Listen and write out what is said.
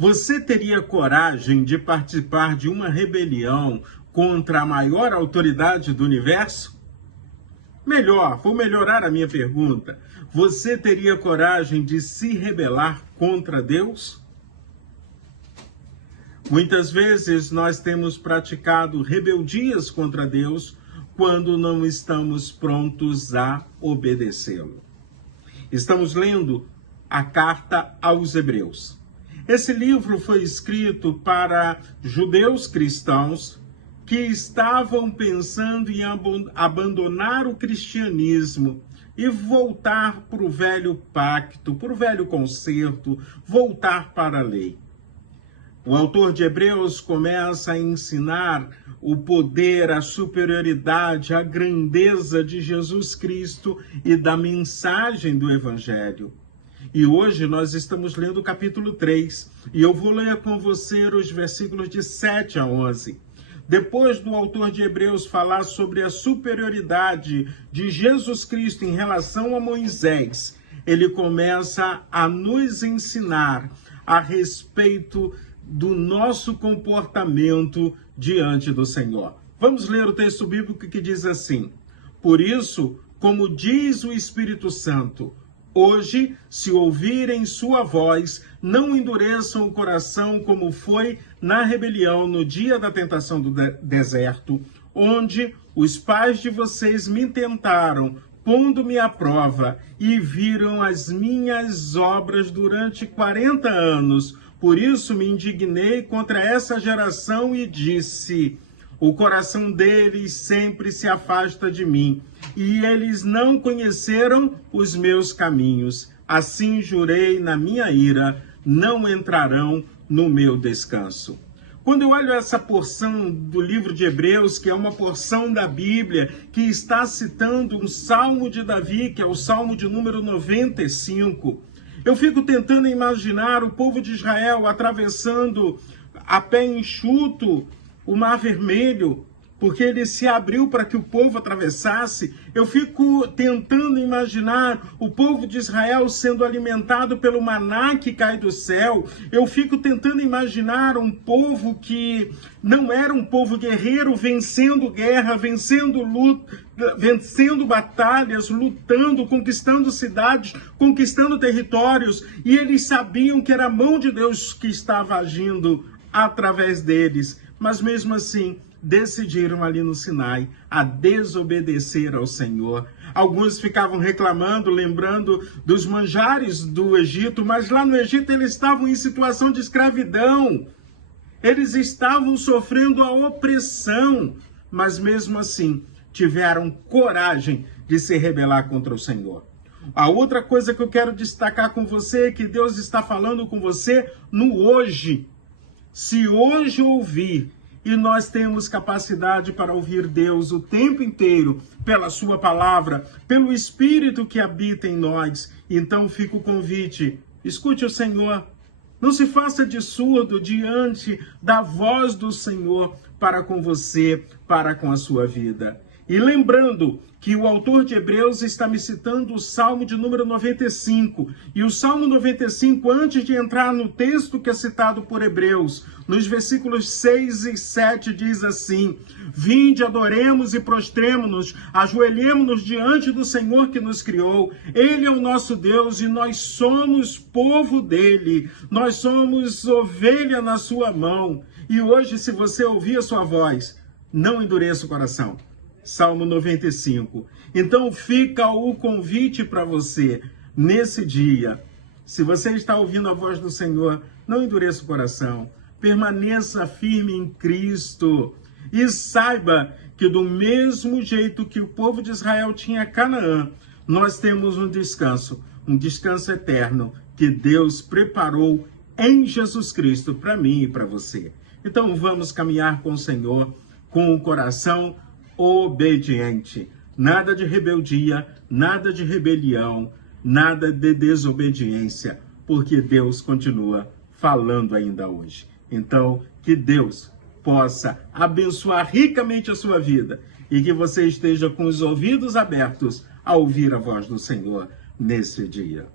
Você teria coragem de participar de uma rebelião contra a maior autoridade do universo? Vou melhorar a minha pergunta. Você teria coragem de se rebelar contra Deus? Muitas vezes nós temos praticado rebeldias contra Deus quando não estamos prontos a obedecê-lo. Estamos lendo a carta aos Hebreus. Esse livro foi escrito para judeus cristãos que estavam pensando em abandonar o cristianismo e voltar para o velho pacto, para o velho concerto, voltar para a lei. O autor de Hebreus começa a ensinar o poder, a superioridade, a grandeza de Jesus Cristo e da mensagem do Evangelho. E hoje nós estamos lendo o capítulo 3, e eu vou ler com você os versículos de 7 a 11. Depois do autor de Hebreus falar sobre a superioridade de Jesus Cristo em relação a Moisés, ele começa a nos ensinar a respeito do nosso comportamento diante do Senhor. Vamos ler o texto bíblico que diz assim: Por isso, como diz o Espírito Santo, hoje, se ouvirem sua voz, não endureçam o coração como foi na rebelião no dia da tentação do deserto, onde os pais de vocês me tentaram, pondo-me à prova, e viram as minhas obras durante 40 anos. Por isso me indignei contra essa geração e disse: o coração deles sempre se afasta de mim, e eles não conheceram os meus caminhos. Assim jurei na minha ira, não entrarão no meu descanso. Quando eu olho essa porção do livro de Hebreus, que é uma porção da Bíblia, que está citando um salmo de Davi, que é o salmo de número 95, eu fico tentando imaginar o povo de Israel atravessando a pé enxuto o Mar Vermelho, porque ele se abriu para que o povo atravessasse. Eu fico tentando imaginar o povo de Israel sendo alimentado pelo maná que cai do céu. Eu fico tentando imaginar um povo que não era um povo guerreiro, vencendo guerra, vencendo luta, vencendo batalhas, lutando, conquistando cidades, conquistando territórios. E eles sabiam que era a mão de Deus que estava agindo através deles. Mas mesmo assim, decidiram ali no Sinai a desobedecer ao Senhor. Alguns ficavam reclamando, lembrando dos manjares do Egito, mas lá no Egito eles estavam em situação de escravidão. Eles estavam sofrendo a opressão, mas mesmo assim tiveram coragem de se rebelar contra o Senhor. A outra coisa que eu quero destacar com você é que Deus está falando com você no hoje. Se hoje ouvir, e nós temos capacidade para ouvir Deus o tempo inteiro, pela sua palavra, pelo Espírito que habita em nós, então fica o convite: escute o Senhor, não se faça de surdo diante da voz do Senhor para com você, para com a sua vida. E lembrando que o autor de Hebreus está me citando o Salmo de número 95. E o Salmo 95, antes de entrar no texto que é citado por Hebreus, nos versículos 6 e 7, diz assim: Vinde, adoremos e prostremo-nos, ajoelhemo-nos diante do Senhor que nos criou. Ele é o nosso Deus e nós somos povo dele. Nós somos ovelha na sua mão. E hoje, se você ouvir a sua voz, não endureça o coração. Salmo 95. Então fica o convite para você, nesse dia. Se você está ouvindo a voz do Senhor, não endureça o coração. Permaneça firme em Cristo. E saiba que do mesmo jeito que o povo de Israel tinha Canaã, nós temos um descanso eterno, que Deus preparou em Jesus Cristo para mim e para você. Então vamos caminhar com o Senhor com o coração obediente. Nada de rebeldia, nada de rebelião, nada de desobediência, porque Deus continua falando ainda hoje. Então, que Deus possa abençoar ricamente a sua vida e que você esteja com os ouvidos abertos a ouvir a voz do Senhor nesse dia.